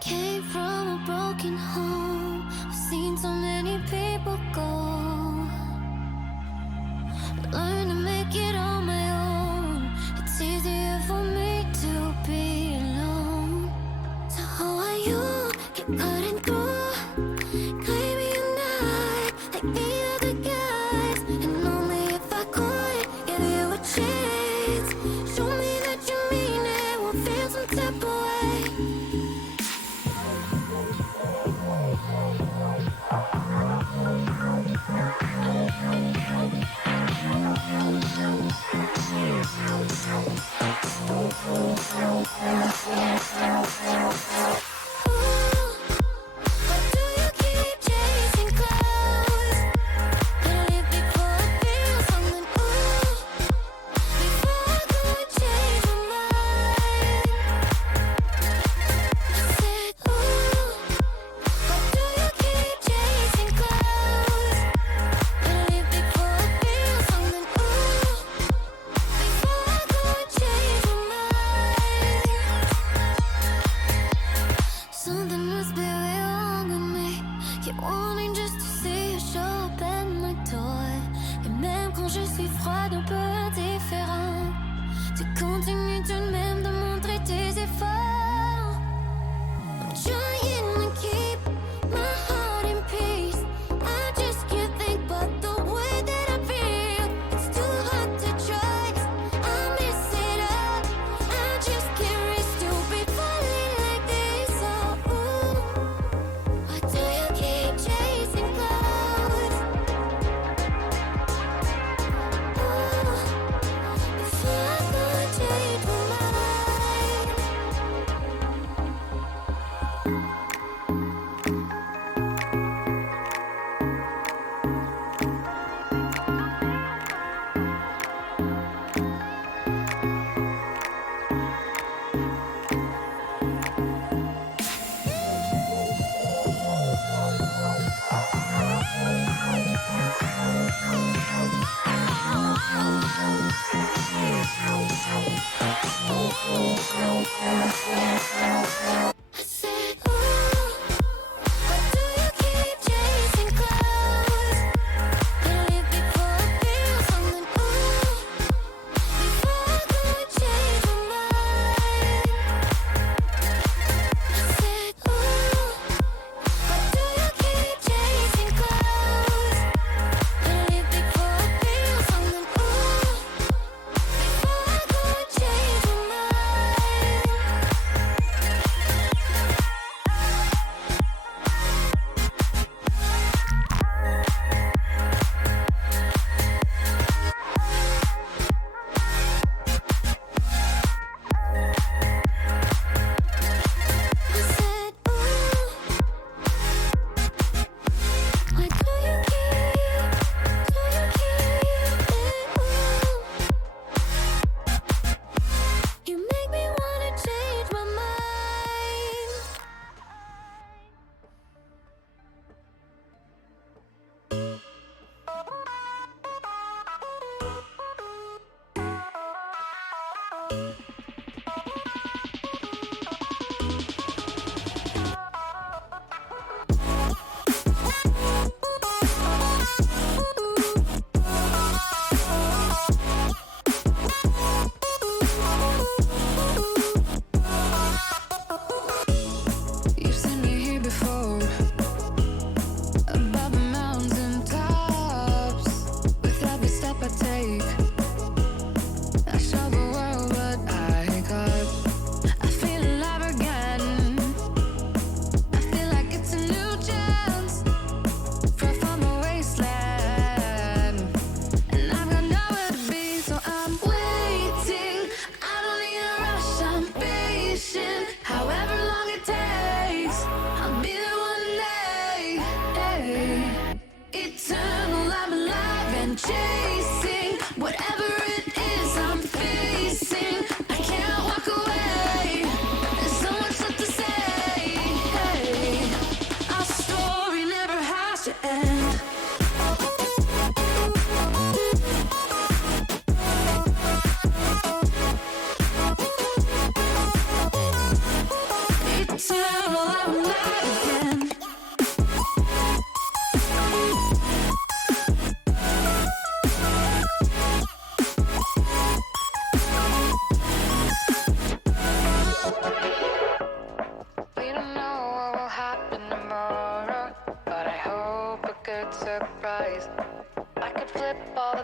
Came from a broken home. I've seen so many people go. Learn to make it on my own. It's easier for me to be alone. So how are you? Keep cutting through, claiming you're not like the other guys. And only if I could give you a chance, show me that you mean it, we'll feel some type of way.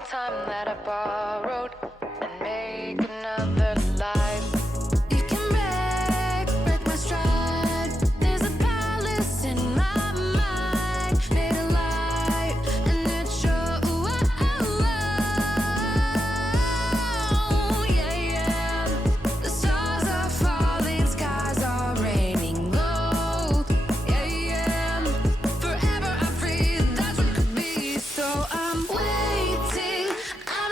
time that I borrowed and make another life. You can break my stride. There's a palace in my mind, made of light, and it's your yeah, yeah. The stars are falling, skies are raining gold. Yeah, yeah. Forever I'm free, that's what could be. So I'm waiting, I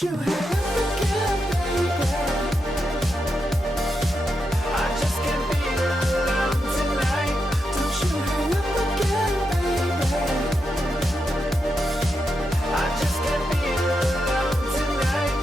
Don't you hang up again, baby. I just can't be alone tonight. Don't you hang up again, baby. I just can't be alone tonight.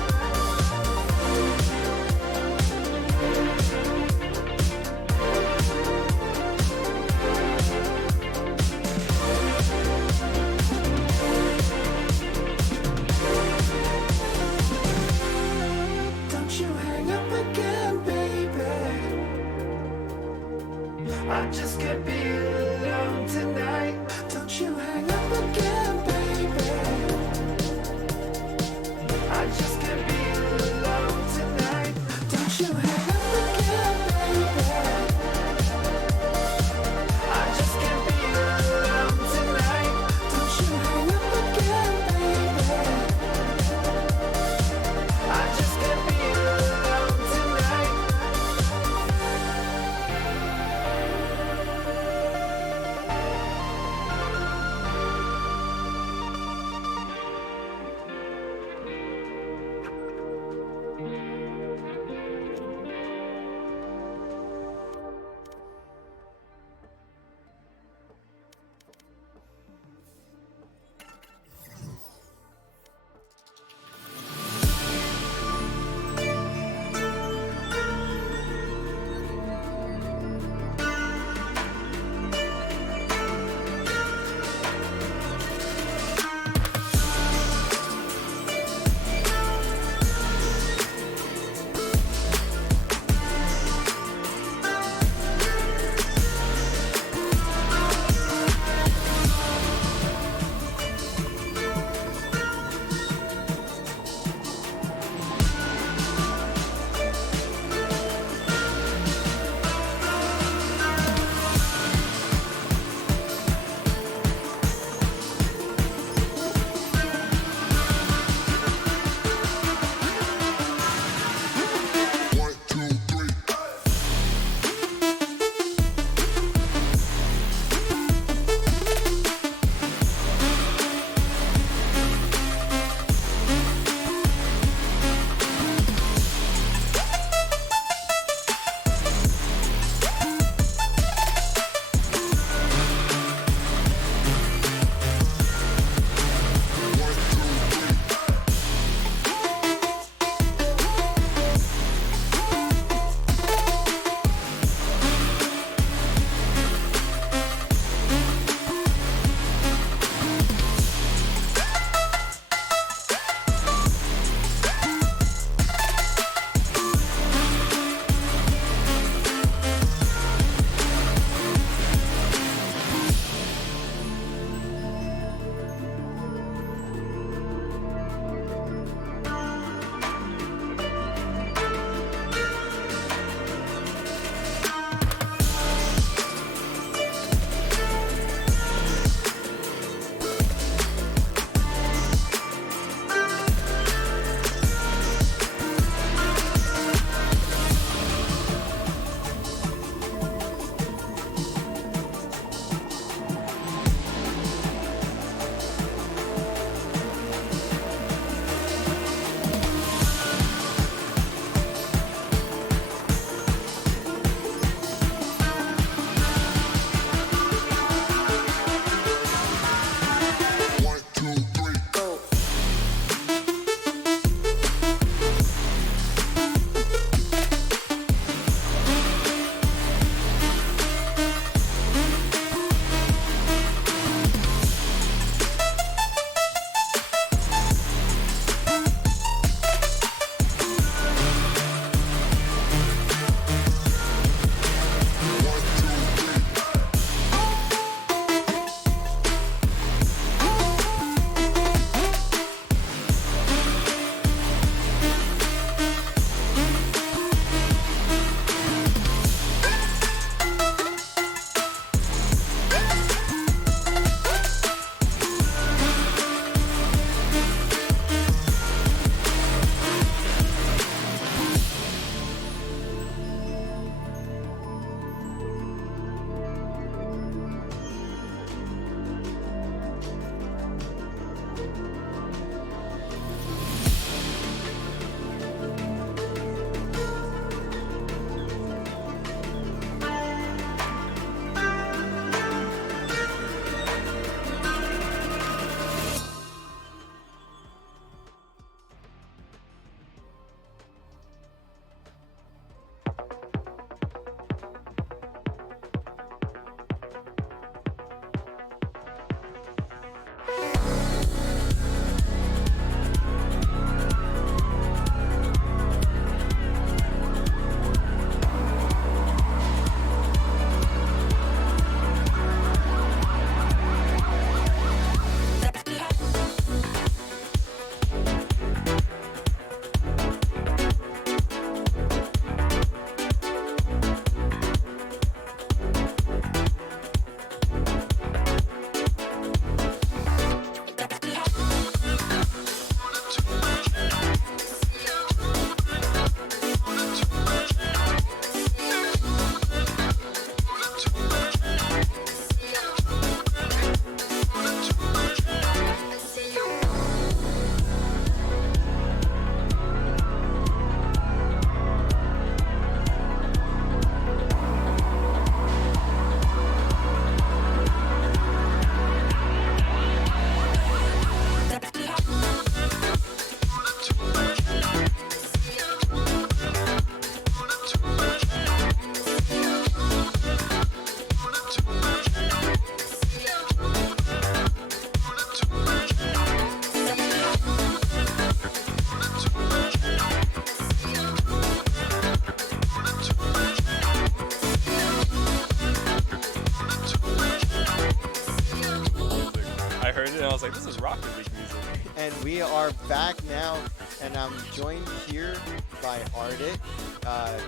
We are back now, and I'm joined here by Ardit.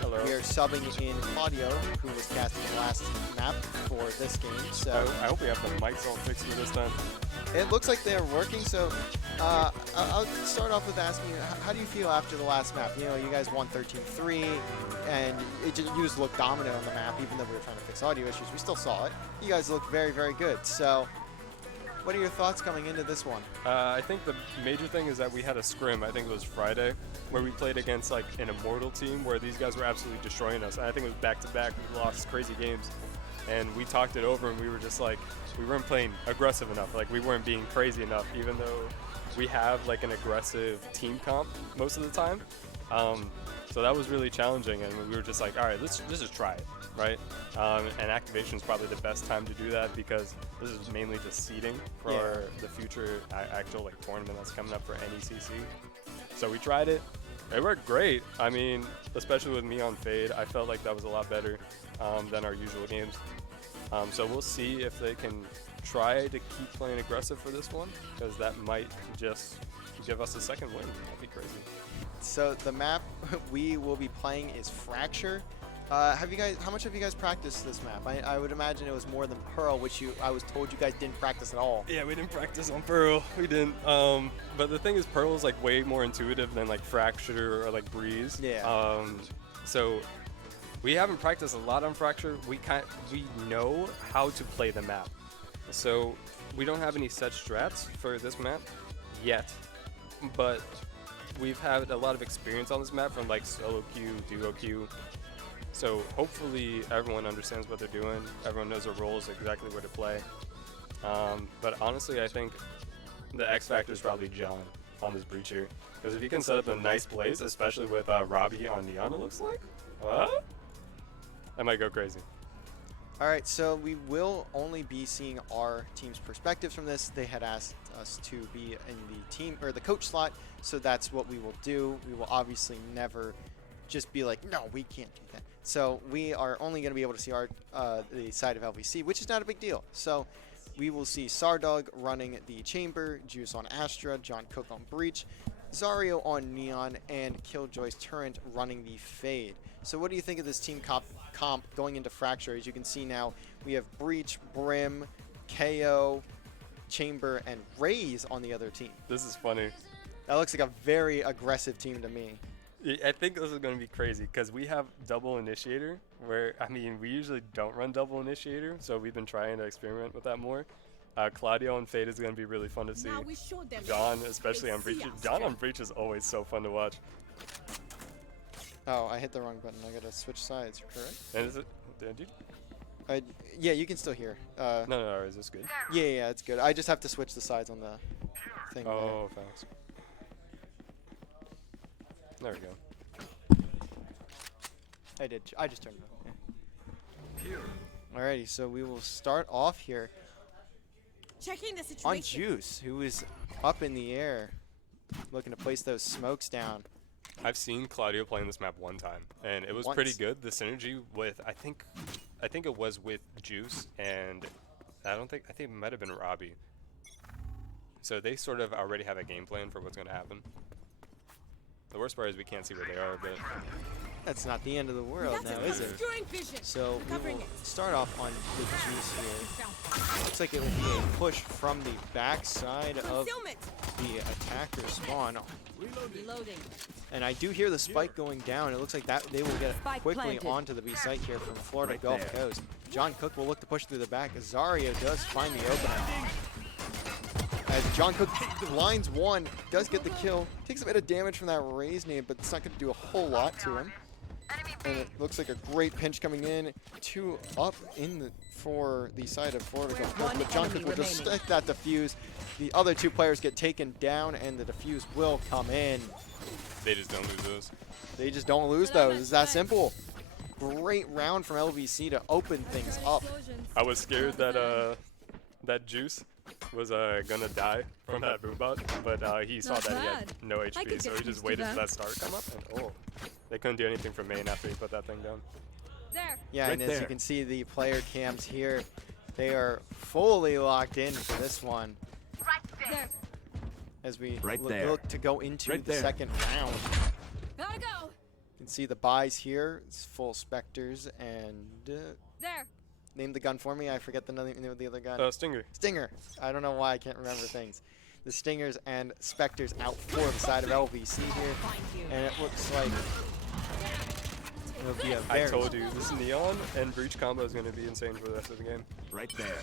Hello. We are subbing in Claudio, who was casting the last map for this game. So I hope we have the mics all fixed for this time. it looks like they're working. So I'll start off with asking you, how do you feel after the last map? You know, you guys won 13-3, and you just looked dominant on the map, even though we were trying to fix audio issues. We still saw it. You guys looked very, very good. So what are your thoughts coming into this one? I think the major thing is that we had a scrim, I think it was Friday, where we played against like an Immortal team where these guys were absolutely destroying us. And I think it was back-to-back. We lost crazy games. And we talked it over and we were just like, we weren't playing aggressive enough. Like we weren't being crazy enough, even though we have like an aggressive team comp most of the time. So that was really challenging, and we were just like, all right, let's just try it, right? And activation is probably the best time to do that because this is mainly just seeding for the future actual like tournament that's coming up for NECC. So we tried it. It worked great. I mean, especially with me on Fade, I felt like that was a lot better than our usual games. So we'll see if they can try to keep playing aggressive for this one, because that might just give us a second win. That'd be crazy. So the map we will be playing is Fracture. How much have you guys practiced this map? I would imagine it was more than Pearl, which I was told you guys didn't practice at all. Yeah, we didn't practice on Pearl. We didn't. But the thing is, Pearl is like way more intuitive than like Fracture or like Breeze. Yeah. So we haven't practiced a lot on Fracture. We know how to play the map. So we don't have any set strats for this map yet, but we've had a lot of experience on this map from like solo queue, duo queue. So hopefully everyone understands what they're doing. Everyone knows their roles, exactly where to play. But honestly, I think the X factor is probably John on this breacher, because if he can set up a nice place, especially with Robbie on Neon, it looks like, I might go crazy. All right, so we will only be seeing our team's perspectives from this. They had asked us to be in the team or the coach slot, so that's what we will do. We will obviously never just be like, no, we can't do that. So we are only going to be able to see our the side of LVC, which is not a big deal. So we will see Sardog running the Chamber, Juice on Astra, John Cook on Breach, Zario on Neon, and Killjoy's Turret running the Fade. So what do you think of this team comp going into Fracture? As you can see now, we have Breach, Brim, KO, Chamber, and Raze on the other team. This is funny. That looks like a very aggressive team to me. I think this is going to be crazy because we have double initiator, where, I mean, we usually don't run double initiator, so we've been trying to experiment with that more. Claudio and Fade is going to be really fun to see. John, especially on Breach. John on Breach is always so fun to watch. Oh, I hit the wrong button. I gotta switch sides, correct? And is it? Did you? Yeah, you can still hear. No, is this good? Yeah, it's good. I just have to switch the sides on the thing. Oh, thanks. There we go. I just turned it on. Yeah. Alrighty, so we will start off here Checking the situation. on Juice, who is up in the air, looking to place those smokes down. I've seen Claudio playing this map one time, and it was pretty good. The synergy with, I think it was with Juice, and I think it might have been Robbie. So they sort of already have a game plan for what's going to happen. The worst part is we can't see where they are, but That's not the end of the world now, is it? So we will start off on the Juice here. Looks like it will be a push from the backside of the attacker spawn. Reloading. And I do hear the spike going down. It looks like that they will get quickly onto the B site here from Florida Gulf Coast. John Cook will look to push through the back. Zario does find the opening. As John Cook lines one, does get the kill. Takes a bit of damage from that Raze nade, but it's not going to do a whole lot to him. And it looks like a great pinch coming in. 2 up for the side of Florida Gulf Coast, but John Cook will just stick that defuse. The other 2 players get taken down, and the defuse will come in. they just don't lose those. They just don't lose those. It's that simple. Great round from LVC to open things up. I was scared that that Juice was gonna die from that boombot, but he saw that he had no HP, so he just waited for that star to come up, and they couldn't do anything from main after he put that thing down. Yeah, Right and as you can see, the player cams here, they are fully locked in for this one. as we Right there. look to go into Right the there. second round. Gotta go. You can see the buys here. It's full Spectres and There. name the gun for me. I forget the name of the other gun. Stinger. Stinger. I don't know why I can't remember things. The Stingers and Spectres out for the side of LVC here, Find you. and it looks like it'll be a I very told you, this Neon and Breach combo is going to be insane for the rest of the game. Right there.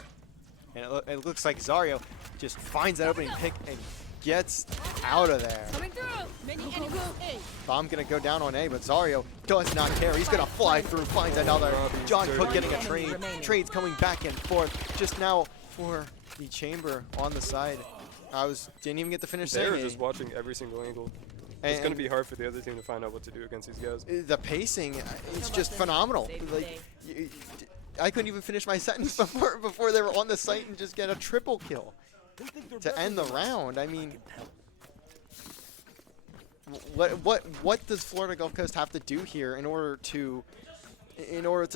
and it looks like Zario just finds that opening pick and gets out of there. Coming through. Many enemies. A. Bomb gonna go down on A, but Zario does not care. He's gonna fly through, finds another. Robbie's John dirty. Cook getting a Enemy trade. remaining. Trades coming back and forth. Just now for the chamber on the side. Didn't even get to finish They were saying just watching every single angle. And- It's going to be hard for the other team to find out what to do against these guys. the pacing. It's just phenomenal. Save the Like I couldn't even finish my sentence before they were on the site and just get a triple kill to end the round. I mean, what does Florida Gulf Coast have to do here in order to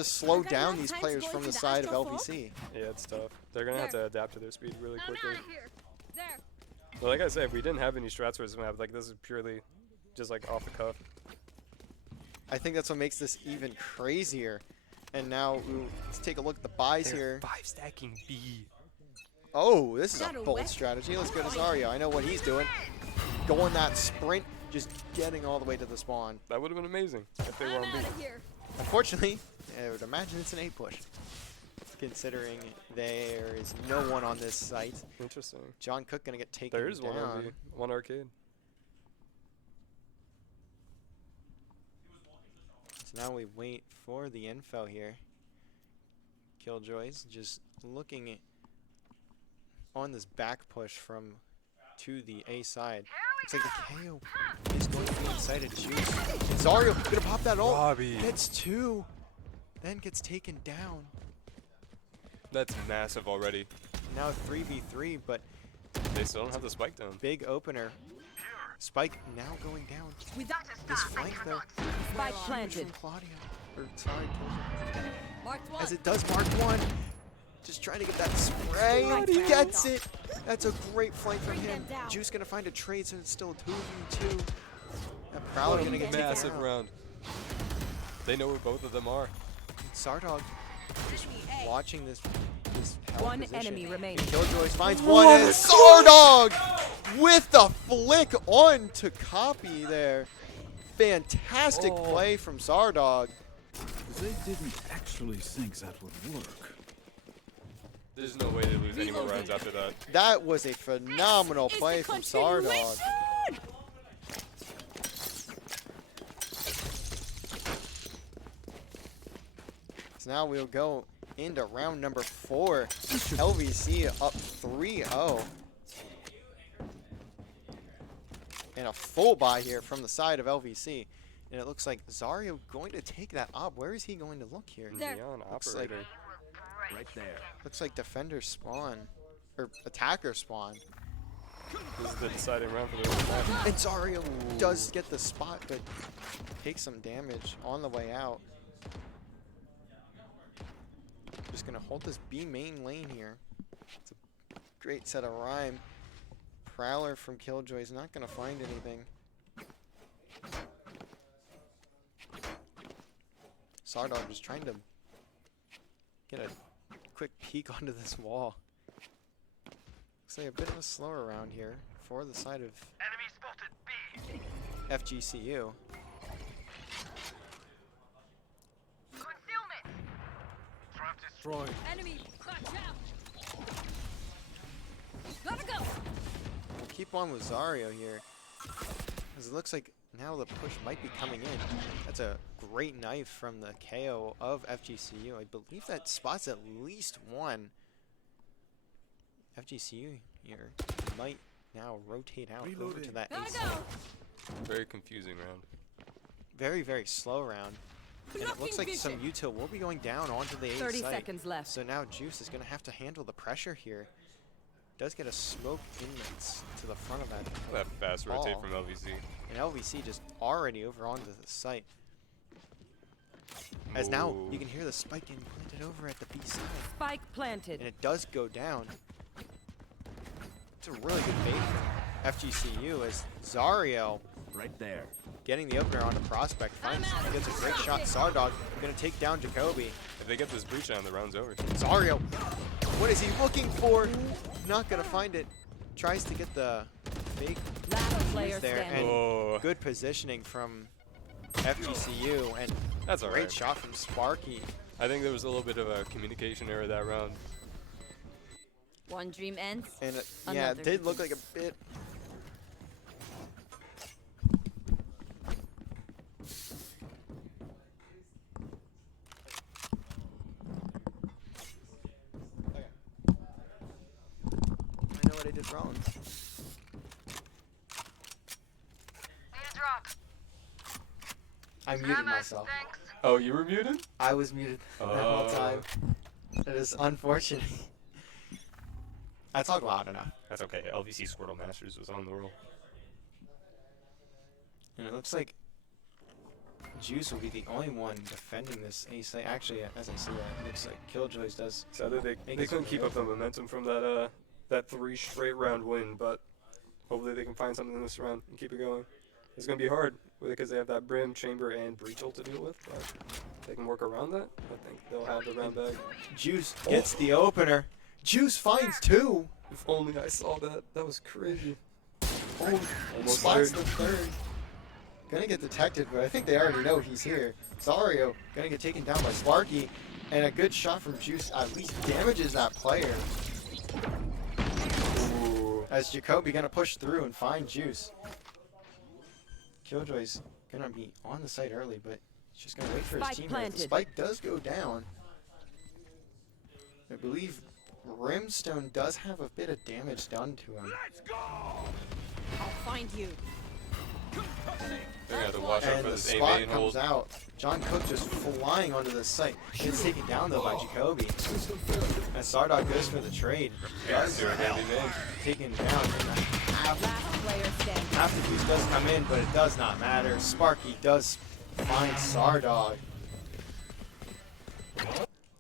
slow Okay, down now these time to players go from the into the side of Astro LVC? Yeah, it's tough. They're going to have to adapt to their speed really I'm quickly. out of here. There. But like I said, if we didn't have any strats for this map, like this is purely just like off the cuff. I think that's what makes this even crazier. And now let's take a look at the buys here. 5 stacking B. Oh, this is a Got a bold wet- strategy. Let's go to Zario. I know what he's doing. Going that sprint, just getting all the way to the spawn. That would have been amazing if they were I'm on B. out of here. Unfortunately, I would imagine it's an A push, considering there is no one on this site. Interesting. John Cook gonna get taken There is down. one on B. One arcade. So now we wait for the info here. Killjoys just looking on this back push to the A side. Looks like the KO is going to be inside of Juice. And Zario gonna pop that ult. Robbie. Gets 2, then gets taken down. That's massive already. Now 3v3, but They still don't have the spike down. big opener. Spike now going down. This flank though. Spike Huge planted. from Claudio. Or sorry, Killjoy. Marked one. As it does mark 1. Just trying to get that spray. Right He there. gets it. That's a great flank from Bring him. them down. Juice gonna find a trade, so it's still 2v2. That Prowler gonna get taken massive down. round. They know where both of them are. Sardog just watching this hell One position. enemy remaining. Killjoy finds one, and Sardog with the flick on to copy there. Fantastic play from Sardog. They didn't actually think that would work. There's no way they lose any more rounds after that. That was a phenomenal play from Sardog. So now we'll go into round number 4. LVC up 3-0. And a full buy here from the side of LVC. And it looks like Zario going to take that op. Where is he going to look here? There. Neon Looks like- operator. Right there. Looks like defender spawn. Or attacker spawn. This is the deciding round for the rest of the match. And Zario does get the spot, but takes some damage on the way out. Just gonna hold this B main lane here. It's a great set of rhyme. Prowler from Killjoy is not gonna find anything. Sardog just trying to get a quick peek onto this wall. Looks like a bit of a slower round here for the side of FGCU. Destroyed. Enemy. Watch out. Gotta go. We'll keep on with Zario here, because it looks like now the push might be coming in. That's a great knife from the KO of FGCU. I believe that spots at least one. FGCU here might now rotate out over to Reloading. that Gotta A go. side. Very confusing round. Very, very slow round. And it looks like some Blocking util will be going down onto the A 30 site. seconds left. So now Juice is going to have to handle the pressure here. Does get a smoke inmates to the front of that. That fast rotate Ball. from LVC. And LVC just already over onto the site. As now Ooh. you can hear the spike getting planted over at the B side. Spike planted. And it does go down. It's a really good bait FGCU as Zario Right there. getting the opener on a prospect. Gets a great shot. Sardog going to take down Jacoby. If they get this breach on, the round's over. Zario, what is he looking for? Not going to find it. Tries to get the fake Last player there, standing. and Oh, good positioning from FGCU, and that's all great right. shot from Sparky. I think there was a little bit of a communication error that round. One dream ends. And yeah, Another it did look like begins. a bit. I know what I did wrong. I muted myself. Oh, you were muted? I was muted that whole Oh. time. It is unfortunate. I talk loud enough. That's okay. LVC Squirtle Masters was on the roll. And it looks like Juice will be the only one defending this ace. Actually, as I see that, it looks like Killjoys does. So I think they Make it couldn't keep up the momentum from that 3 straight round win, but hopefully they can find something in this round and keep it going. It's going to be hard because they have that Brim, Chamber, and Breach ult to deal with, but if they can work around that, I think they'll have the round back. Juice gets the opener. Juice finds 2. If only I saw that. That was crazy. Oh, Almost spots third. the 3rd. Gonna get detected, but I think they already know he's here. Zario gonna get taken down by Sparky, and a good shot from Juice at least damages that player. Ooh. As Jacoby gonna push through and find Juice. Killjoy's gonna be on the site early, but he's just gonna wait for his Spike teammate. planted. The spike does go down. I believe Brimstone does have a bit of damage done to him. I'll find you. They're going to have to watch out And for the this A spot main comes hold. out. John Cook just flying onto the site. Gets taken down though by Jacoby. And Sardog goes for the trade. Yeah, Does they're heavy man. taken down. And half Last player standing. the fuse does come in, but it does not matter. Sparky does find Sardog.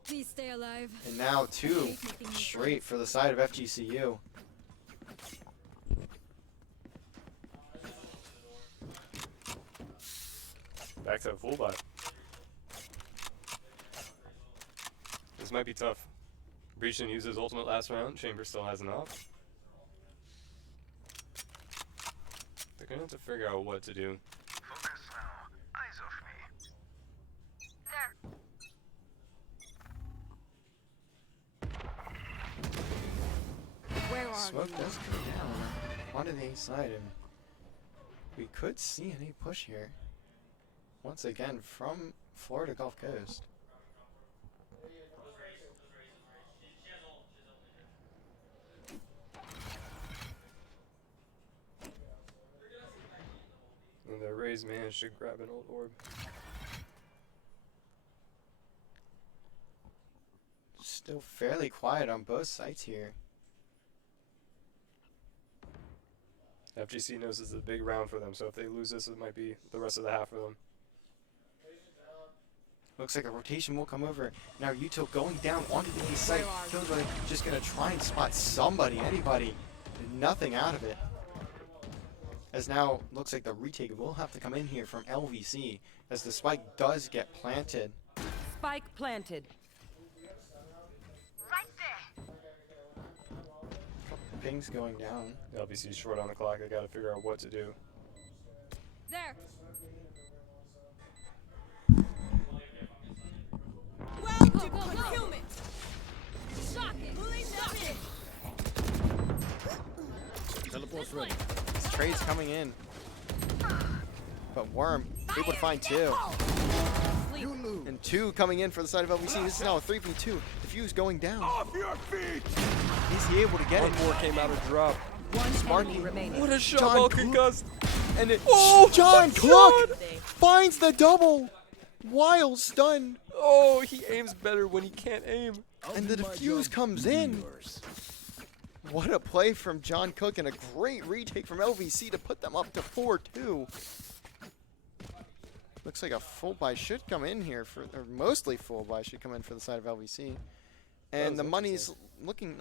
Please stay alive. And now 2 straight for the side of FGCU. Back to a full buy. This might be tough. Breach didn't use his ultimate last round. Chamber still has an off. They're going to have to figure out what to do. Where are Smoke you? does come down onto the A side, and we could see an A push here. Once again from Florida Gulf Coast. And the raised man should grab an old orb. Still fairly quiet on both sides here. FGC knows this is a big round for them, so if they lose this, it might be the rest of the half for them. Looks like a rotation will come over. Now Yuto going down onto the A site. Killjoy just gonna try and spot somebody, anybody. Nothing out of it. As now looks like the retake will have to come in here from LVC as the spike does get planted. Spike planted. Pings going down. LVC's short on the clock. They got to figure out what to do. There. Welcome Go, go, go. concealment. Shocking. Shocking. Teleport's ready. This trade's coming in. But Worm able to find 2. You lose. And 2 coming in for the side of LVC. This is now a 3v2. The fuse going down. Off your feet! Is he able to get it? One more came out of drop. One Sparky. enemy remaining. What a shot! John All Cook. concussed. And it, Oh, John my Cook God. finds the double while stunned. Oh, he aims better when he can't aim. I'll And do the my defuse job. comes You in. do yours. What a play from John Cook and a great retake from LVC to put them up to 4-2. Looks like a full buy should come in here for, or mostly full buy should come in for the side of LVC. And was the money's interesting. looking.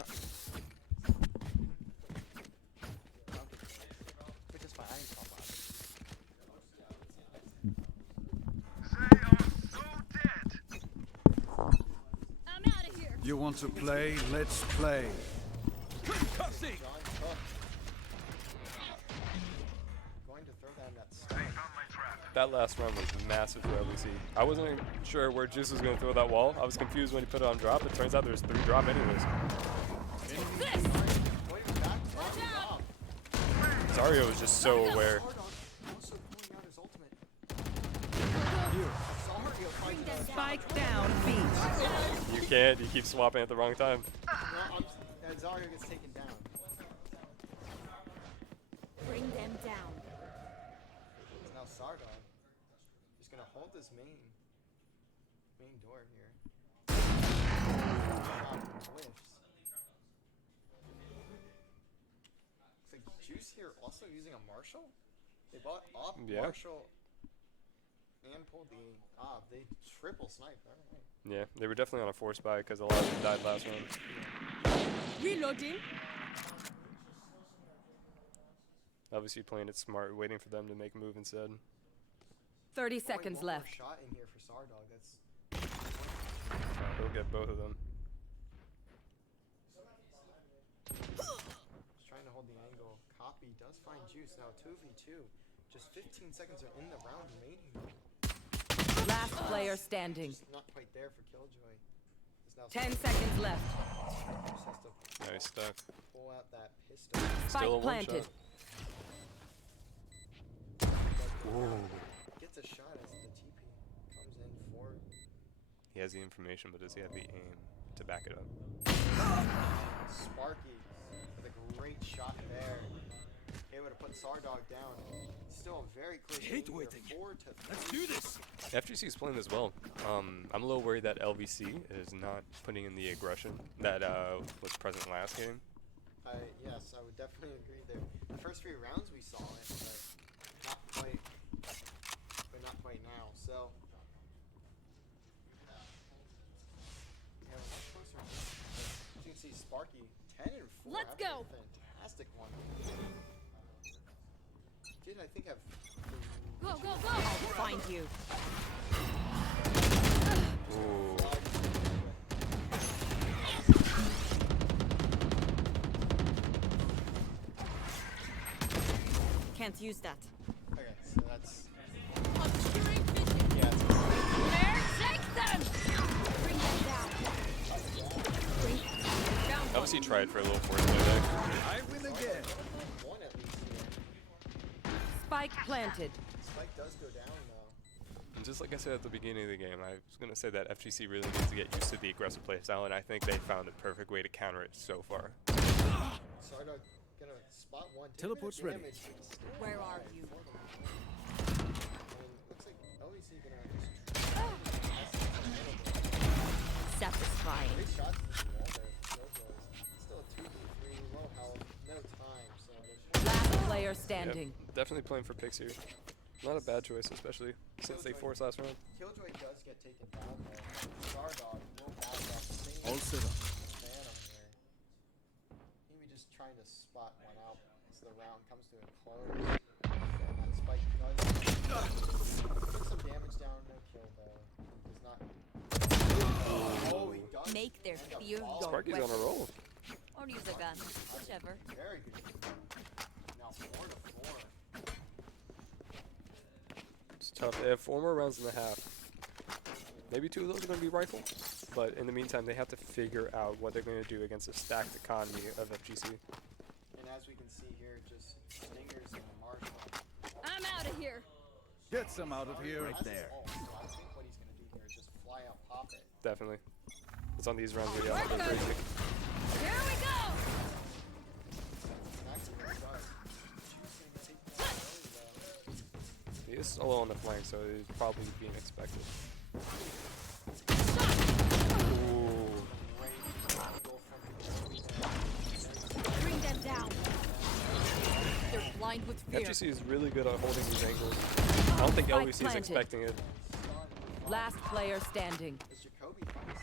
You want to play? Let's play. John Cook. Going to throw that in that stun. That last run was massive for LVC. I wasn't sure where Juice was going to throw that wall. I was confused when he put it on drop. It turns out there's 3 drop anyways. Zario was just so aware. Also pulling out his ultimate. Spike down, B. You can't. You keep swapping at the wrong time. Zario gets taken down. Bring them down. It's now Sardog. He's gonna hold this main door here. Shot whiffs. Looks like Juice here also using a Marshall. They bought up Yeah. Marshall and pulled the they triple sniped. All right. Yeah, they were definitely on a force buy because a lot of them died last round. Reloading. Obviously playing it smart, waiting for them to make a move instead. 30 Only seconds one more left. shot in here for Sardog. That's He'll get both of them. just trying to hold the angle. Copy does find Juice now. 2v2. Just 15 seconds are in the round remaining. Last player standing. Just not quite there for Killjoy. It's now 10 seconds left. Juice has to Nice stuck. pull out that pistol. Spike Still a one planted. shot. Gets a shot as the TP comes in for He has the information, but does he have the aim to back it up? Sparky with a great shot there. Able to put Sardog down. Still a very close game here, 4 to 3. Let's do this. FGC is playing this well. I'm a little worried that LVC is not putting in the aggression that was present last game. Yes, I would definitely agree there. The first 3 rounds we saw it, but not quite now. So yeah, we're much closer. As you can see, Sparky 10 and 4. Let's having go. a fantastic one. Did I think have Go, go, go! I'll find you. Ooh. Can't use that. Okay, so that's Obscuring vision. yeah. There, take them! Bring them down. Bring down. Obviously tried for a little force there. I win again. One at least here. Spike planted. Spike does go down though. And just like I said at the beginning of the game, I was going to say that FGC really needs to get used to the aggressive play style, and I think they found the perfect way to counter it so far. Sardog gonna spot one. Teleport's ready. Where are you? Looks like LVC gonna just try Satisfying. great shots to the wall there. Killjoys. Still a 2v3, low health, no time, so there's Last player standing. Yep, definitely playing for picks here. Not a bad choice, especially since they forced last round. Killjoy does get taken down though. Stardog will back up. All set up. Phantom here. Maybe just trying to spot one out as the round comes to a close. And that Spike does took some damage down, no kill though. He does not. Oh, he does. Make their end up fear falling. your Sparky's on a roll. Or use a gun. Whichever. Very good. Now 4 to 4. It's tough. They have 4 more rounds and a half. Maybe 2 of those are going to be rifle, but in the meantime, they have to figure out what they're going to do against the stacked economy of FGC. And as we can see here, just Stingers and Marshall. I'm out of here. Get some out of here. Right Has his there. ult, so I think what he's gonna do here is just fly out, pop it. Definitely. It's on these rounds where you have to go crazy. Here we go! That's what he does. Choosing to take that early, though. He is solo on the flank, so he's probably being expected. Ooh. Great angle from Bring them down. They're blind with fear. FGC is really good at holding these angles. I don't think Spike LVC is planted. expecting it. Last player standing. Is Jacoby finds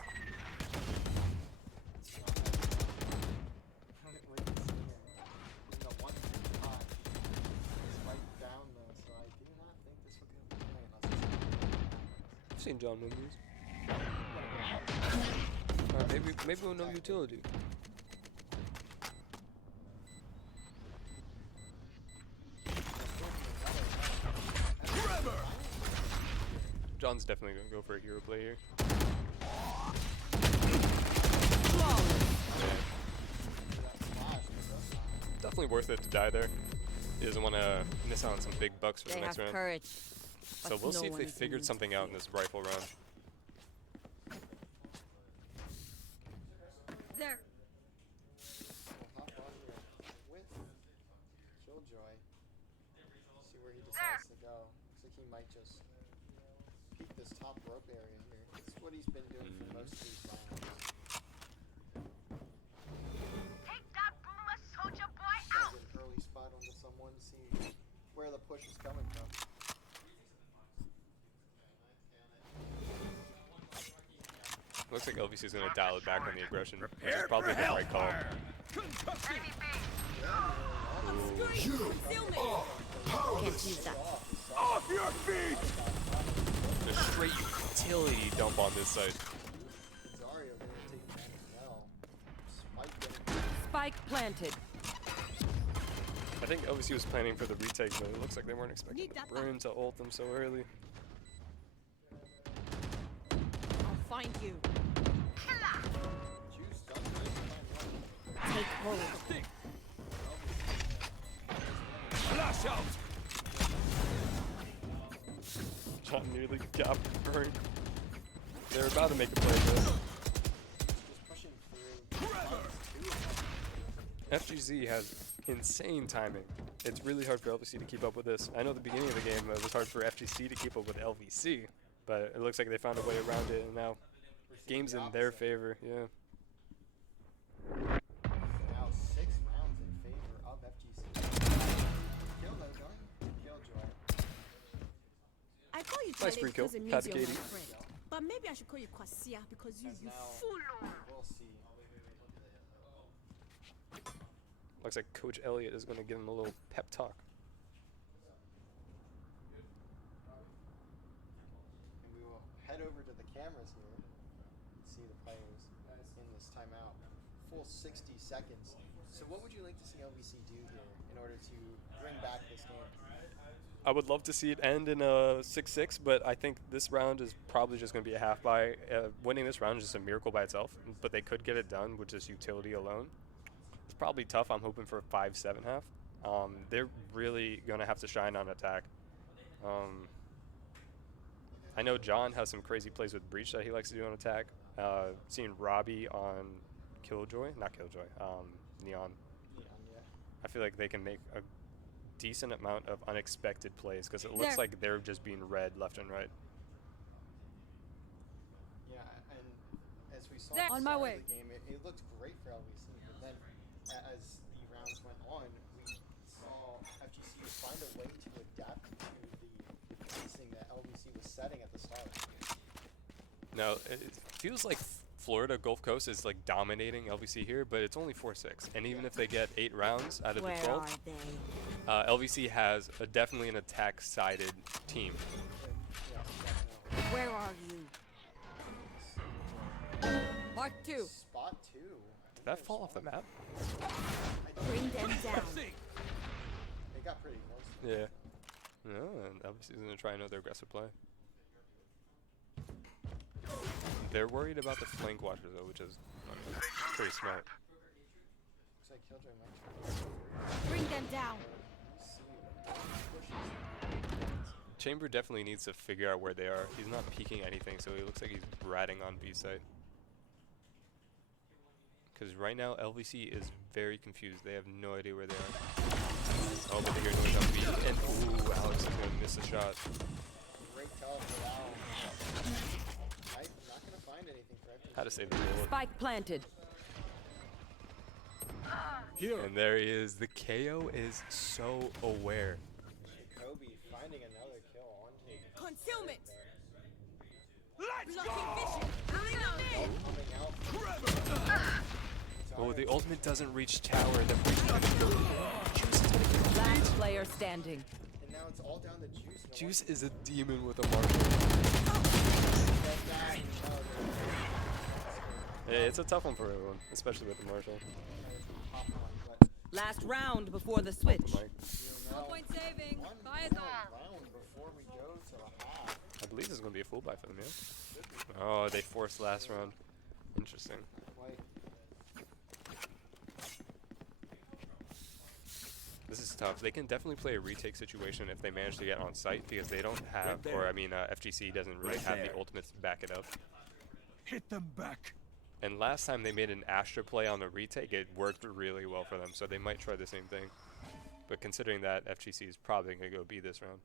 I've seen John win these. Maybe we'll know utility. John's definitely gonna go for a hero play here. Yeah. Definitely worth it to die there. He doesn't want to miss out on some big bucks for They the next have round. courage. So but we'll no see if one they is figured immune to something out in fear. this rifle round. There. We'll hop on here with Killjoy. See where he decides to go. Looks like he might just peek this top rope area here. It's what he's been doing for most of these rounds. Take that boomer soldier boy Trying out! to get an early spot onto someone, see where the push is coming from. Looks like LVC is going to dial it back on the aggression, which is probably the right call. Can't use that. Off your feet! A straight utility dump on this side. Zario gonna take that as well. Spike getting Spike planted. I think LVC was planning for the retake, but it looks like they weren't expecting Need the that Bryn to ult them so early. I'll find you. juice done. Take hold. Flash out! John nearly got burned. They're about to make a play, but Just pushing through. FGZ has insane timing. It's really hard for LVC to keep up with this. I know at the beginning of the game it was hard for FGC to keep up with LVC, but it looks like they found a way around it, and now game's in their favor. Yeah. Now 6 rounds in favor of FGC. Kill though, going Killjoy. I call you Nice Chale free kill. because it means Pat you're Katie. my friend. But maybe I should call you Kwasia because you Now fool. we'll see. Looks like Coach Elliott is going to give him a little pep talk. And we will head over to the cameras here and see the players in this timeout. Full 60 seconds. So what would you like to see LVC do here in order to bring back this game? I would love to see it end in a 6-6, but I think this round is probably just going to be a half buy. Winning this round is just a miracle by itself, but they could get it done with just utility alone. It's probably tough. I'm hoping for a 5-7 half. They're really going to have to shine on attack. I know John has some crazy plays with Breach that he likes to do on attack. Seeing Robbie on Killjoy, not Killjoy, Neon. Yeah. I feel like they can make a decent amount of unexpected plays because it looks There. like they're just being read left and right. Yeah, and as we saw There. at the On my start way. of the game, it looked great for LVC, but then as the rounds went on, we saw FGC find a way to adapt to the pacing that LVC was setting at the start. Now, it feels like Florida Gulf Coast is like dominating LVC here, but it's only 4-6. And even if they get 8 rounds out of Where the are 12, they? LVC has definitely an attack-sided team. Yeah, definitely. Where are you? Mark 2. Spot 2. Did that fall off the map? Bring them down. They got pretty close. Yeah. No, and LVC is going to try another aggressive play. They're worried about the flank watchers though, which is pretty smart. Looks like Killjoy might Bring them down. see pushes. Chamber definitely needs to figure out where they are. He's not peeking anything, so he looks like he's ratting on B site. Because right now LVC is very confused. They have no idea where they are. Oh, but they hear noise on B, and ooh, Alex is going to miss a shot. Great tell for Al. I'm not going to find anything for FGC. How to save the bullet. Spike planted. Here. And there he is. The KO is so aware. Kobe finding another kill on him. Concealment. Let's Blocking go! vision. Bring them in. Coming out. Oh, the ultimate doesn't reach tower. The Last player standing. And now it's all down to Juice. No Juice is a demon with a marker. wonder- Get back. It's a tough one for everyone, especially with the Marshall. Last round before the switch. Mike. No point saving. Buy it all. Before we go to the half. I believe this is going to be a full buy for them, yeah? Oh, they forced last round. Interesting. Like, This is tough. They can definitely play a retake situation if they manage to get on site because they don't have, or I mean, FGC doesn't really have the ultimates to back it up. Hit them back. And last time they made an Astra play on the retake, it worked really well for them, so they might try the same thing. But considering that, FGC is probably going to go B this round.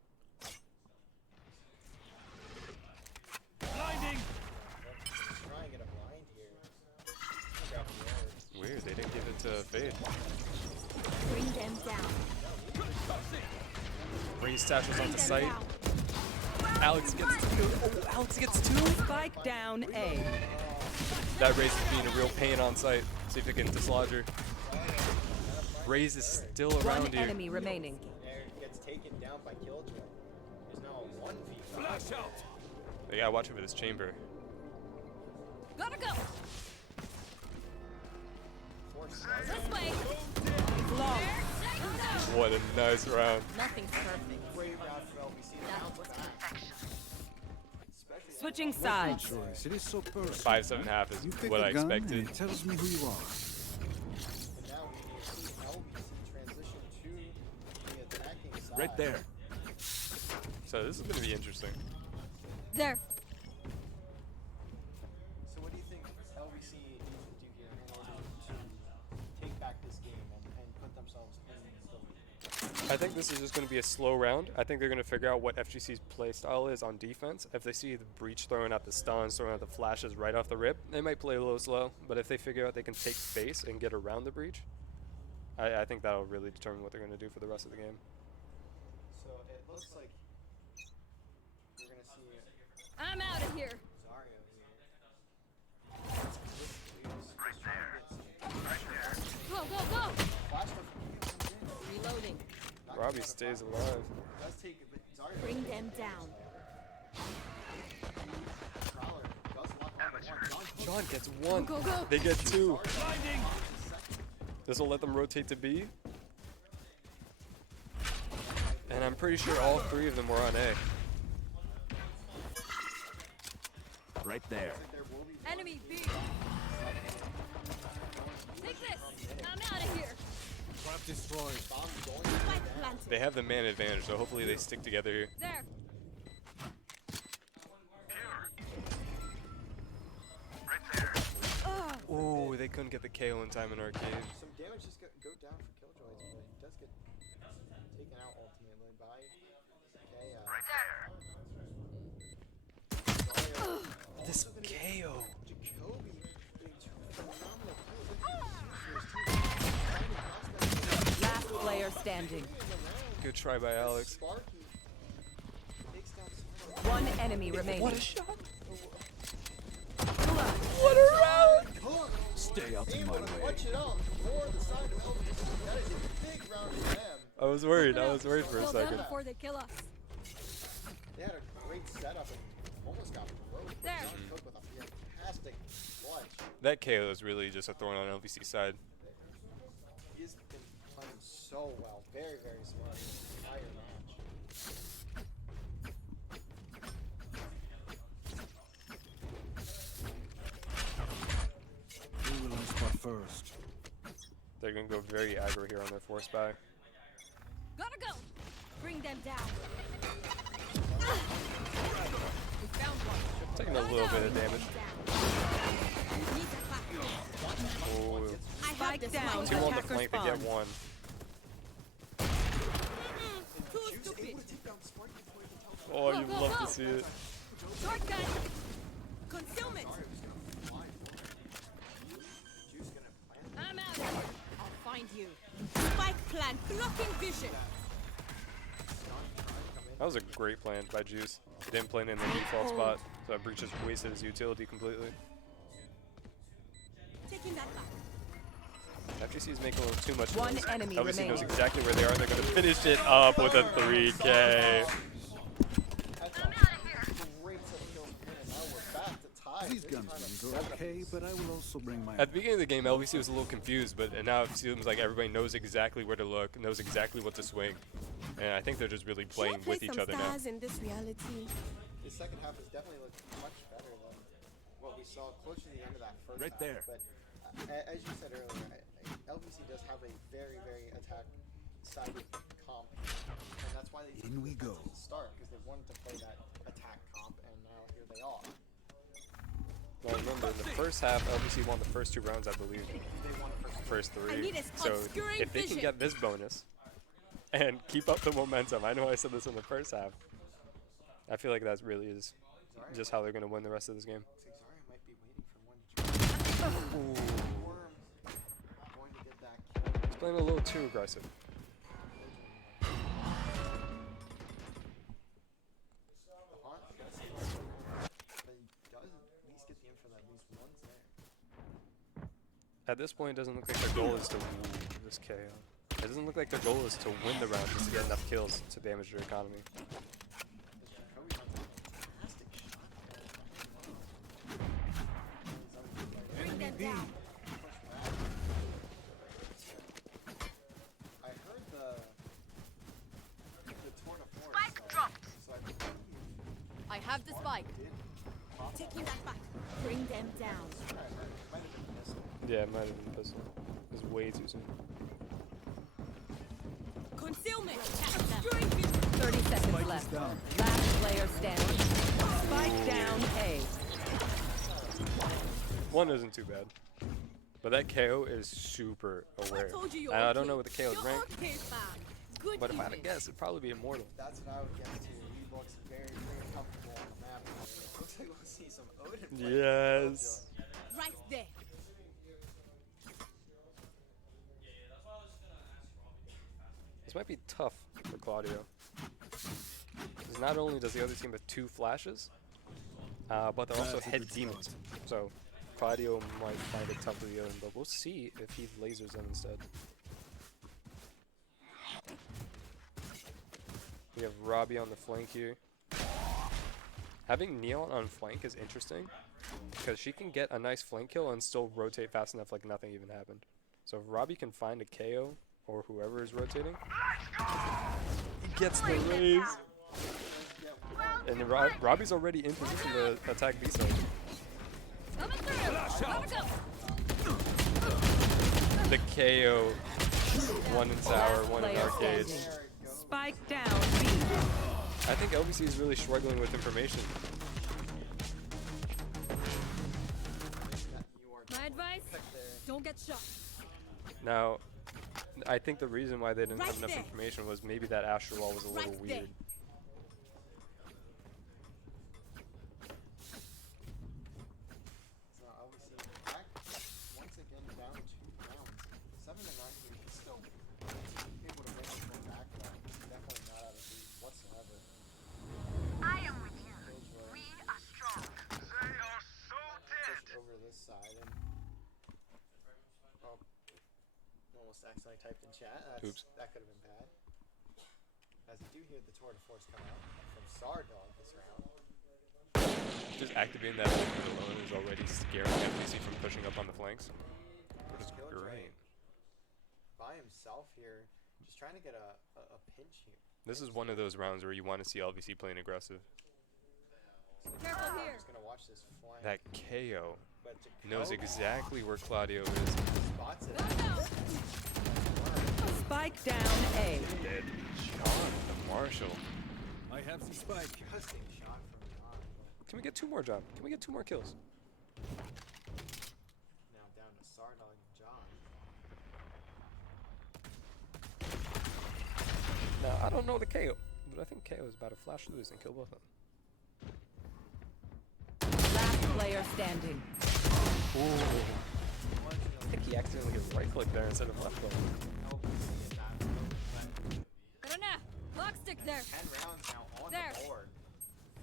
Blinding. try and get a blind here. Weird, they didn't give it to Fade. Bring them down. Raise Statues onto site. Alex gets two. Oh, Alex gets two. Spike down A. That Raze is being a real pain on site. See if it can dislodge her. Raze is still around One here. enemy remaining. There gets taken down by Killjoy. There's now a 1v. Flash out. They gotta watch over this chamber. Gotta go. Force This way. Long. What a nice round. Nothing's perfect. great round for LVC. That was Switching sides. Choice. It is so personal. 5-7.5 You is pick what a I gun expected. and it tells me who you are. And now we see LVC transition to the attacking side. Right there. So this is gonna be interesting. there. So what do you think LVC needs to do here in order to take back this game and put themselves in the lead? I think this is just going to be a slow round. I think they're going to figure out what FGC's play style is on defense. If they see the breach throwing out the stuns, throwing out the flashes right off the rip, they might play a little slow. But if they figure out they can take space and get around the breach, I think that'll really determine what they're going to do for the rest of the game. So it looks like we're going to see I'm out of here. Zarya here. Just trying to get some Go, go, go. flash stuff Reloading. Robbie stays alive. does take it, but Zarya Bring them down. Prowler does lock on to one. John gets one. Go, go. They get two. This will let them rotate to B. And I'm pretty sure all three of them were on A. Right there. Enemy B. Take this. I'm out of here. Trap destroyed. Spike planted. They have the man advantage, so hopefully they stick together here. There. Oh, they couldn't get the KO in time in arcade. Some damage just go down for Killjoys, but he does get taken out ultimately by This KO. Jacoby doing two phenomenal Last player standing. Good try by Alex. Sparky takes down One enemy remaining. What a shot! What a round! Stay out of my way. Watch it out for the side of LVC. That is a big round for them. I was worried for a Kill them second. before they kill us. They had a great setup and almost got broke. There. John Cook with a fantastic clutch. That KO is really just a thorn on LVC's side. He's been playing so well. Very, very smart the entire match. Who will I spot first? They're gonna go very aggro here on their force buy. Gotta go. Bring them down. We found one. Taking a little bit of damage. Need the back. Oh, I have Spike this down. one. two on the Attacker flank to get spawn. one. Too stupid. Oh, Go, you'd go, love go. to see it. Shortcut. Concealment. I'm out of here. I'll find you. Spike plant. Blocking vision. That was a great plan by Juice. He didn't play it in the default spot, so that breach just wasted his utility completely. Taking that back. FGC is making a little too much One noise. enemy LVC knows remaining. exactly where they are. They're going to finish it up with a 3K. That's a great set of kills from him, and now we're back to tie. These This guns time will a These are okay, but I will also bring my. At the beginning of the game, LVC was a little confused, but now it seems like everybody knows exactly where to look, knows exactly what to swing, and I think they're just really playing with each other now. in this reality. The second half has definitely looked much better than what we saw closer to the end of that first Right half. there. But as you said earlier, LVC does have a very, very attack-sided comp, and that's why they In we go. at the start, because they wanted to play that attack comp, and now here they are. Well, remember, in the first half, LVC won the first 2 rounds, I believe. They won the First 3. I need a So obscuring if they can vision. get this bonus and keep up the momentum, I know I said this in the first half, I feel like that really is just how they're going to win the rest of this game. Zarya might be waiting for one to try. Worm going to get that kill. He's playing a little too aggressive. But he does at least get the info that at least one's there. At this point, it doesn't look like their goal is to this KO. It doesn't look like their goal is to win the round, just to get enough kills to damage their economy. Jacoby runs a fantastic shot. Bring them down. I heard the tour de force. Spike dropped. So I think I have the spike. Taking that back. Bring them down. I heard it might have been missed. Yeah, it might have been pistol. It was way too soon. Concealment. Obscuring vision. 30 seconds Spike is left. down. Last player standing. Spike down A. 1 isn't too bad. But that KO is super aware. I told you you're And I okay. don't know what the KO's You're rank, okay, fam. Good but if I had to image. guess, it'd probably be Immortal. That's what I would guess too. He looks very, very comfortable on the map. It looks like we'll see some Odin play. Yes. Right there. This might be tough for Claudio. Because not only does the other team have 2 flashes, but they're also That's a head good demons. spot. So Claudio might find it tough to the Odin, but we'll see if he lasers them instead. We have Robbie on the flank here. Having Neon on flank is interesting because she can get a nice flank kill and still rotate fast enough like nothing even happened. So if Robbie can find a KO or whoever is rotating, he gets the raise. And Robbie's already in position to attack B side. The KO, 1 in tower, 1 in Player arcade. standing. Spike down B. I think LVC is really struggling with information. My advice: don't get shot. Now, I think the reason why they didn't have Right enough there. information was maybe that Astral Wall was a little Right there. weird. So obviously back once again down 2 rounds. 7 to 9 here, he's still able to bring this one back though. Definitely not out of league whatsoever. I am with you. Kills were We are strong. They are so dead. just over this side and oh, almost accidentally typed in chat. Oops. That could have been bad. As you do hear the tour de force come out from Sardog this round. Just activating that movement alone is already scaring LVC from pushing up on the flanks. Which is great. By himself here, just trying to get a pinch here. This is one of those rounds where you want to see LVC playing aggressive. Careful here. Just gonna watch this flank. That KO But knows Jacoby exactly where Claudio is. spots it. Spike down A. Dead. John, the Marshall. I have the spike. Disgusting shot from John. Can we get 2 more, John? Can we get 2 more kills? Now down to Sardog and John. Now, I don't know the KO, but I think KO is about to flash loose and kill both of them. Last player standing. I think he accidentally hit right click there instead of left click. Grenade. Lock stick there. 10 rounds now on There. the board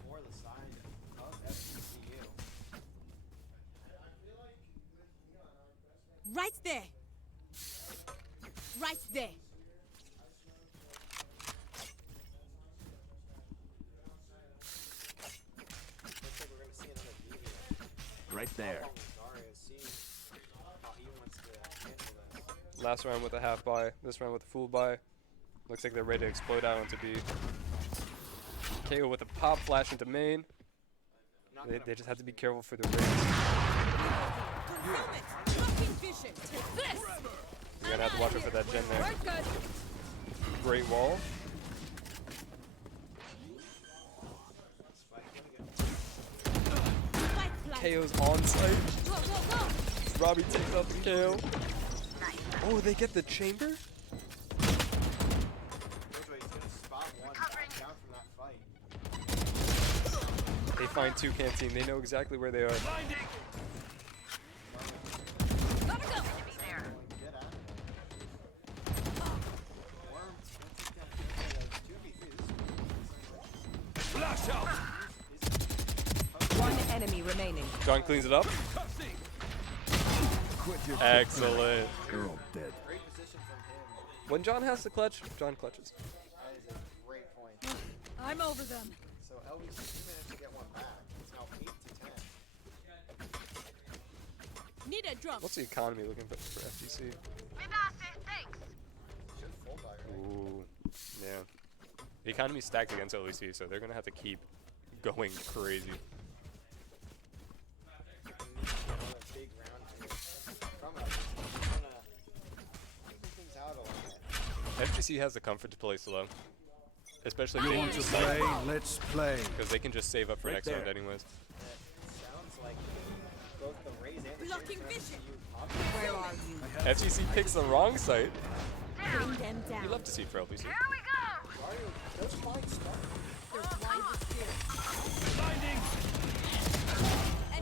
for the side of FCCU. Right there. Right there. Looks like we're gonna see another deviant. Right there. Last round with a half buy, this round with a full buy. Looks like they're ready to explode out into B. KO with a pop flash into main. They just have to be careful for the raise. Confirm it. Blocking vision. This. You're gonna have to watch out for that gen there. Right, good. Great wall. Spike plant. KO's on site. Go, go, go. Robbie takes out the KO. Oh, they get the chamber? They find two canteen. They know exactly where they are. Gotta go. Flash out! One enemy remaining. John cleans it up. Quit your Excellent. You're all dead. Great position from him. When John has to clutch, John clutches. That is a great point. I'm over them. So LVC managed to get one back. It's now 8 to 10. Need a drum. What's the economy looking for FGC? Thanks. Should full buy, right? Ooh, yeah. The economy's stacked against LVC, so they're gonna have to keep going crazy. Another big round here from LVC. Trying to figure things out a little bit. FGC has the comfort to play slow, especially if You they want to use play? Let's play. because they can just save up for Right next there. round anyways. It sounds like both the Rays and the Blocking Shades vision. are Where are you? FGC picks the wrong site. Bring them down. You love to see it for LVC. Here we go. There's blind here.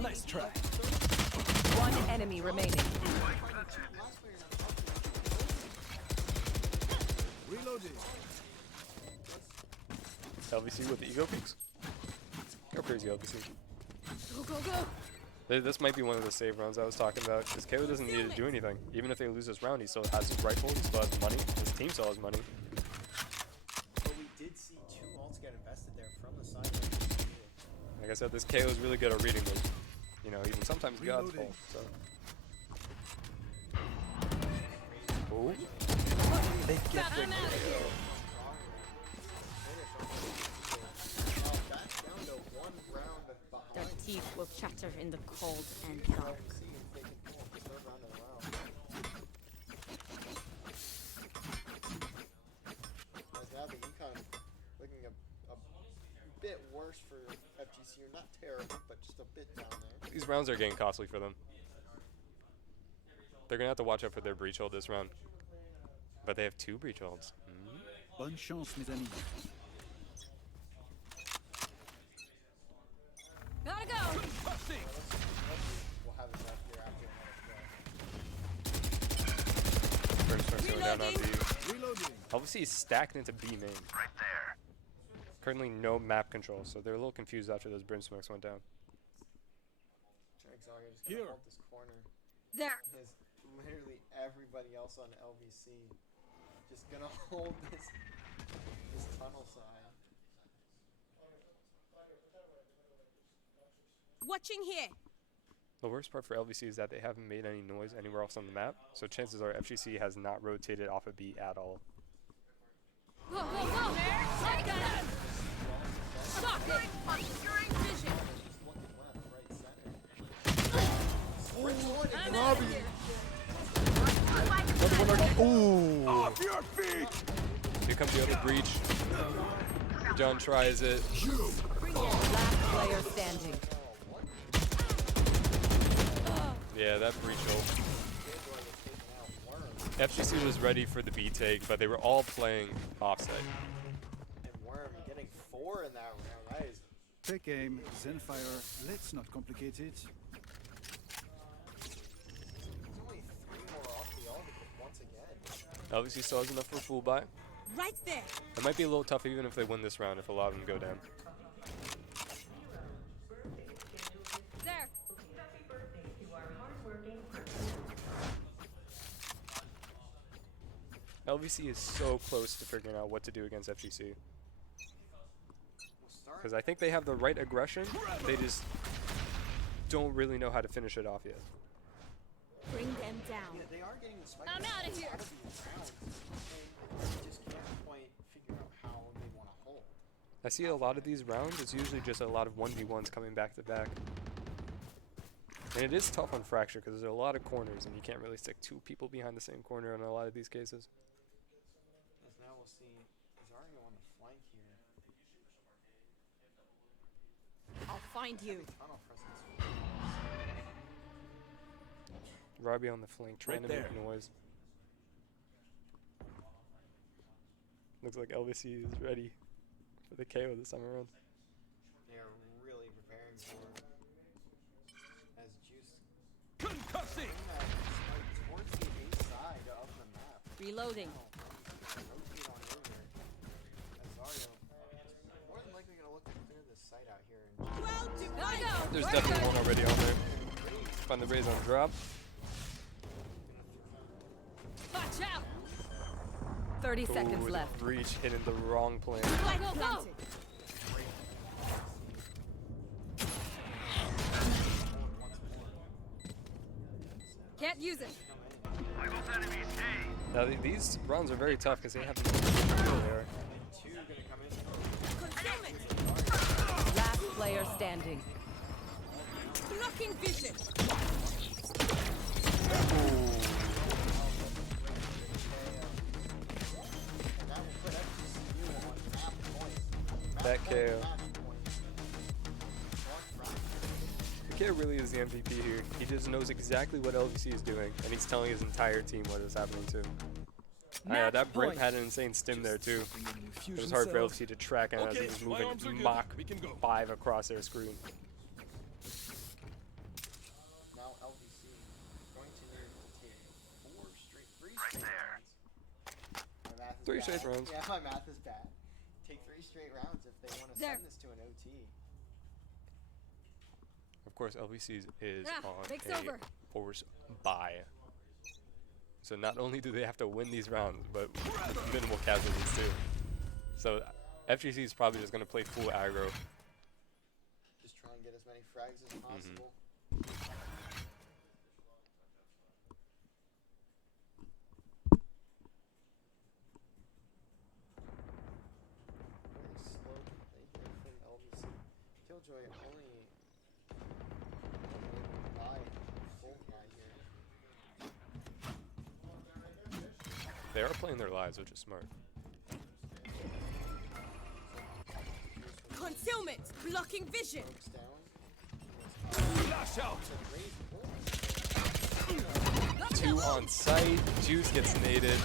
Nice try. One enemy remaining. Reloading. LVC with the ego peaks. Go crazy, LVC. Go, go, go. This might be one of the save rounds I was talking about, because KO doesn't need to do anything. Even if they lose this round, he still has his rifle, he still has money, his team still has money. But we did see 2 ults get invested there from the side of LVC. Like I said, this KO is really good at reading those. You know, even sometimes God's Reloading. fault, so. Oh. They get the I'm out of here. Back down to 1 round Their behind. teeth will chatter in the cold and dark. LVC if they can pull the 3rd round of the round. As now the econ looking a bit worse for FGC. You're not terrible, but just a bit down there. These rounds are getting costly for them. They're gonna have to watch out for their breach hold this round. But they have 2 breach holds. Bonne chance, mes amis. Gotta go. We'll have it back here after another play. Brimstone's going down on B. Reloading. LVC is stacked into B main. Right there. Currently no map control, so they're a little confused after those Brimsmokes went down. Exarg is Here. gonna hold this corner. There. There's literally everybody else on LVC just gonna hold this tunnel side. Watching here. The worst part for LVC is that they haven't made any noise anywhere else on the map, so chances are FGC has not rotated off of B at all. Go, go, go. Take that. Shock it. Obscuring vision. I'm out of here. Ooh! Off your feet! Here comes the other breach. John tries it. Last player standing. Yeah, that breach hold. FGC was ready for the B take, but they were all playing offside. And Worm getting 4 in that round. That is Take aim, Zenfire. Let's not complicate it. there's only 3 more off the ult once again. LVC still has enough for a full buy. Right there. It might be a little tough even if they win this round if a lot of them go down. There. LVC is so close to figuring out what to do against FGC. Because I think they have the right aggression. They just don't really know how to finish it off yet. Bring them down. Yeah, they are getting the spike. I'm outta here. Out of these rounds, and they just can't quite figure out how they want to hold. I see a lot of these rounds, it's usually just a lot of 1v1s coming back to back. And it is tough on Fracture because there's a lot of corners and you can't really stick 2 people behind the same corner in a lot of these cases. As now we'll see Zario on the flank here. I'll find you. Tunnel presence. Robbie on the flank trying Right to there. make noise. Looks like LVC is ready for the KO this time around. They are really preparing for it. As Juice Concussing! towards the A side of the map. Reloading. Rotate on over. As Zario is more than likely going to look to clear this site out here. And Gotta go. There's definitely one already on there. Find the raise on drop. Watch out. 30 seconds Ooh, left. Breach hitting the wrong plane. Flag planted. Can't use it. Now these rounds are very tough because they have no idea where they are. two going to come in. Concealment. Last player standing. Blocking vision. And that will put FGCU on map point. That Map KO. point, match point. One front. The kid really is the MVP here. He just knows exactly what LVC is doing, and he's telling his entire team what is happening too. Yeah, that Brimp point. had an insane stim there too. Something in the It fusion was hard for cells. LVC to track him as he was moving Mach 5 across their screen. Now LVC going to need to take three straight rounds. My math is 3 bad. straight rounds. Yeah, my math is bad. Take 3 straight rounds if they want to There. send this to an OT. Of course, LVC is Ah, on take's a over. force buy. So not only do they have to win these rounds, but with minimal casualties too. So FGC is probably just going to play full aggro. Just try and get as many frags as possible. Very slow play here from LVC. Killjoy only by full guy here. They are playing their lives, which is smart. Concealment. Blocking vision. Smokes down. Lash out! Two on site. Juice gets naded,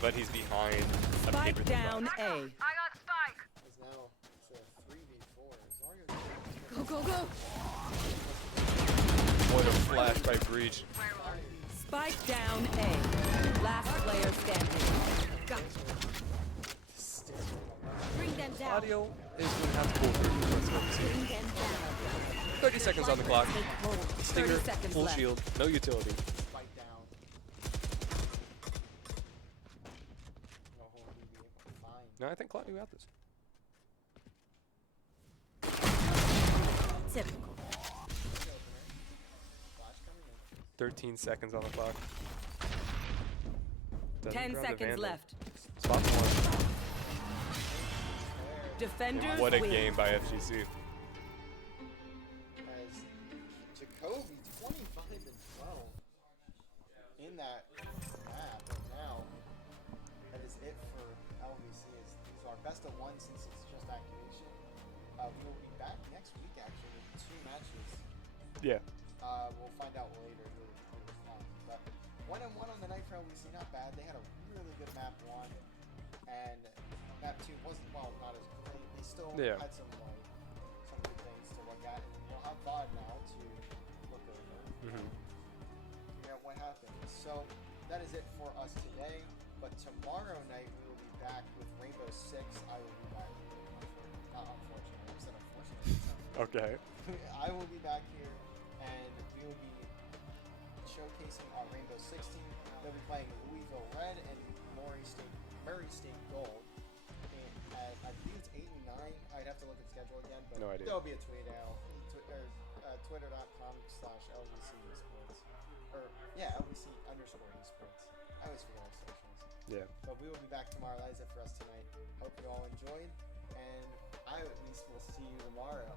but he's behind. a Spike paper down box. A. I got spike. Is now it's a 3v4. Zario Go, go, go. What a flash by Breach. Spike down A. Last player standing. Bring them down. Audio is going to have full 30 Bring them down. 30 seconds on the clock. 30 Stinger, seconds full left. shield, no utility. spike down. Oh, he'll be able to find. No, I think Claudio got this. Typical. Flash coming in. 13 seconds on the clock. Doesn't 10 grab the seconds Vandal. left. Spot one. Defenders What a win. game by FGC. As Jacoby 25 and 12 in that map right now. That is it for LVC. These are best of one since it's just activation. We will be back next week actually with 2 matches. Yeah. We'll find out later who won. But 1-1 on the night for LVC, not bad. They had a really good map 1, and map 2 wasn't, well, not as great. They still Yeah. had some good things to look at, and we'll have VOD now to look over. Figure out what happened. So that is it for us today. But tomorrow night we will be back with Rainbow Six. I will be back. Not unfortunately. I said unfortunately. Okay. I will be back here, and we will be showcasing our Rainbow Six team. They'll be playing Louisville Red and Murray State Gold. And I believe it's 8 and 9. I'd have to look at the schedule again, but No idea. there'll be a tweet out, Twitter.com/LVC esports. Or, yeah, LVC_esports. I always forget our socials. Yeah. But we will be back tomorrow. That is it for us tonight. Hope you all enjoyed. And I at least will see you tomorrow